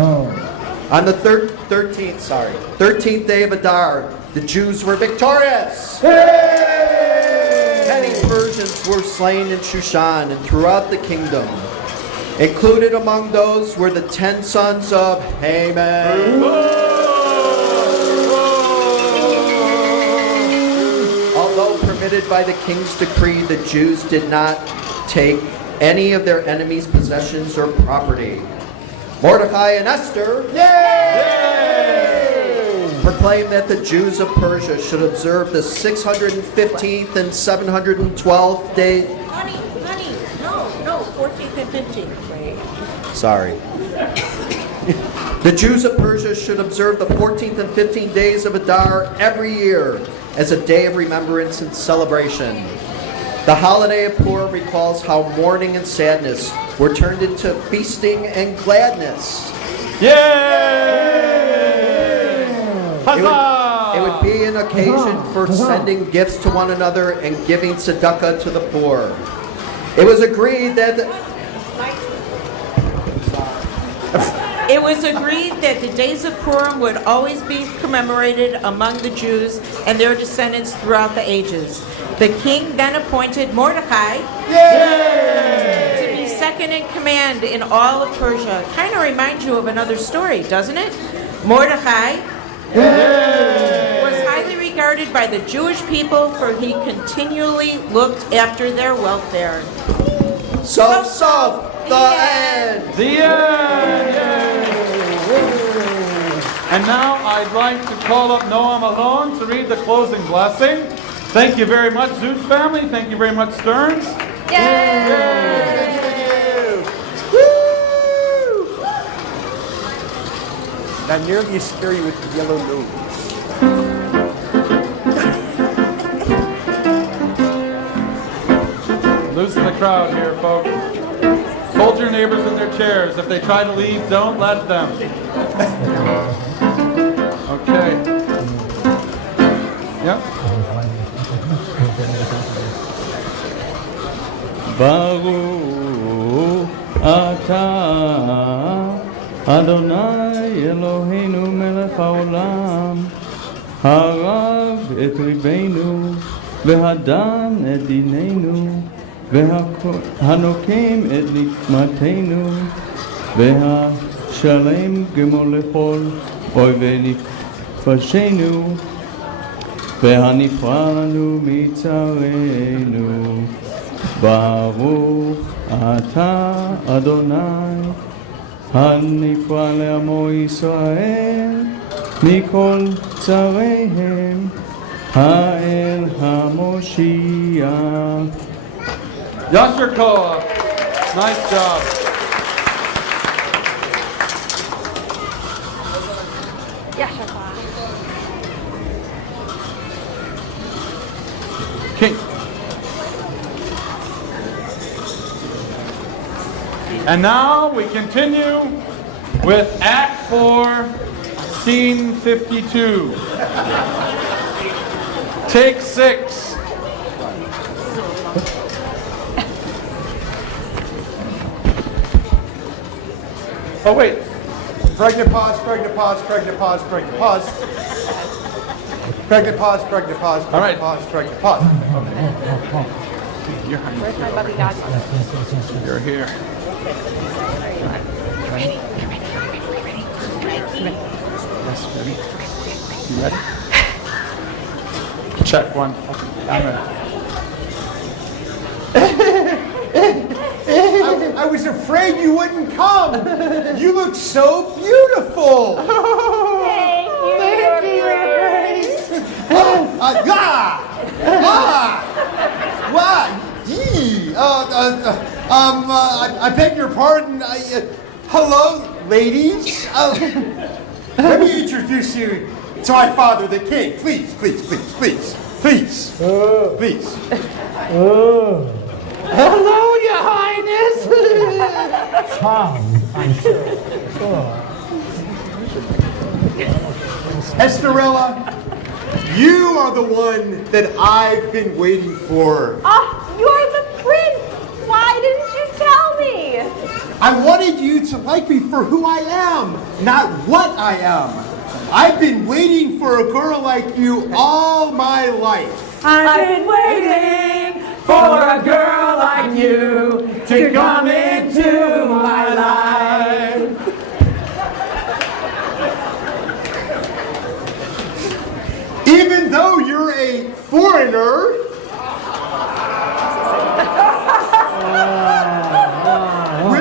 On the 13th day of Adar, the Jews were victorious. Many Persians were slain in Shushan and throughout the kingdom. Included among those were the 10 sons of Haman. Although permitted by the king's decree, the Jews did not take any of their enemies' possessions or property. Mordecai and Esther proclaimed that the Jews of Persia should observe the 615th and 712th day. No, 14th and 15th. Sorry. The Jews of Persia should observe the 14th and 15th days of Adar every year as a day of remembrance and celebration. The holiday of Purim recalls how mourning and sadness were turned into feasting and gladness. It would be an occasion for sending gifts to one another and giving tzedakah to the poor. It was agreed that the days of Purim would always be commemorated among the Jews and their descendants throughout the ages. The king then appointed Mordecai to be second in command in all of Persia. Kind of reminds you of another story, doesn't it? Mordecai was highly regarded by the Jewish people, for he continually looked after their welfare. The end. The end. And now I'd like to call up Noam Alon to read the closing blessing. Thank you very much, Zoot family. Thank you very much, Stearns. Yay! Not nearly as scary with the yellow nose. Loosen the crowd here, folks. Hold your neighbors in their chairs. If they try to leave, don't let them. Okay. Yep. Baruch atah Adonai Eloheinu melech haolam harav et ribenu והדן את דיננו, והנוקם את נקמתנו, והשלם גמול לכל אויבי נפשנו, והנפרע לנו מצערנו. ברוך אתה אדוני, הנפרע לעמו ישראל, מכל צריהם. האל המושיע. Yasher Koah. Nice job. Yeah. King. And now we continue with Act 4, Scene 52. Take 6. Oh, wait. Pregnant pause, pregnant pause, pregnant pause, pregnant pause. Pregnant pause, pregnant pause, pregnant pause, pregnant pause. Where's my Bubby-Godmother? You're here. Ready? Yes, ready? You ready? Check 1. I'm ready. I was afraid you wouldn't come. You look so beautiful. Thank you, Your Grace. I beg your pardon. Hello, ladies. Let me introduce you to my father, the king. Please, please, please, please, please, please. Hello, Your Highness. Charmed, I'm sure. Estherella, you are the one that I've been waiting for. Oh, you're the prince. Why didn't you tell me? I wanted you to like me for who I am, not what I am. I've been waiting for a girl like you all my life. I've been waiting for a girl like you to come into my life. Even though you're a foreigner,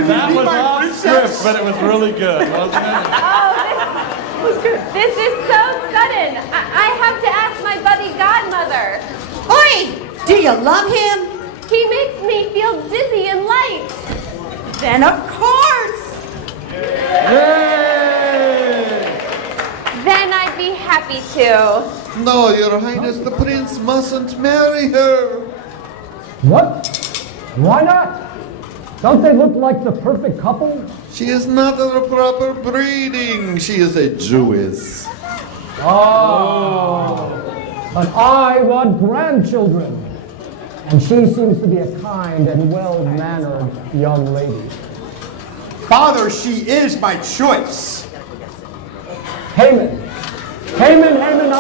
That was off script, but it was really good, wasn't it? This is so sudden. I have to ask my Bubby-Godmother. Oi! Do you love him? He makes me feel dizzy and light. Then of course. Then I'd be happy to. No, Your Highness, the prince mustn't marry her. What? Why not? Don't they look like the perfect couple? She is not of the proper breeding. She is a Jewess. Oh. But I want grandchildren. And she seems to be a kind and well-mannered young lady. Father, she is my choice. Haman. Haman, Haman.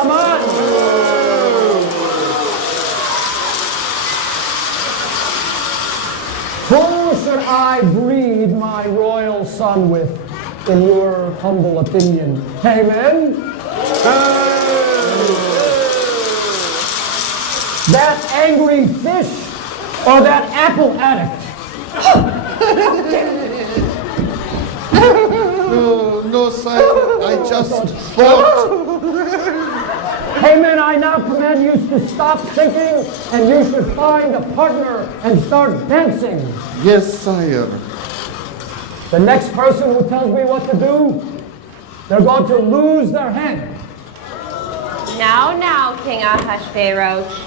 Who should I breed my royal son with, in your humble opinion? Haman? That angry fish or that apple addict? No, sire, I just thought. Haman, I now command you to stop thinking, and you should find a partner and start dancing. Yes, sire. The next person who tells me what to do, they're going to lose their head. Now, King Achashverosh.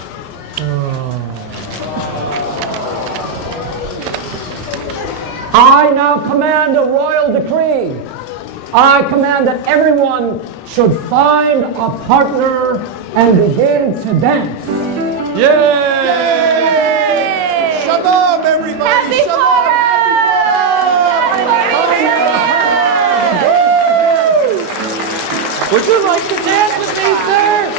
I now command a royal decree. I command that everyone should find a partner and begin to dance. Yay! Shalom, everybody! Happy Shalom! Would you like to dance with me, sir?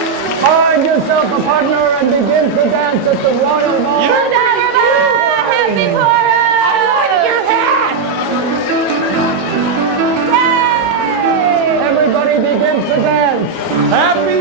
Find yourself a partner and begin to dance at the royal ball. Happy Purim! I like your hat! Everybody begin to dance. Happy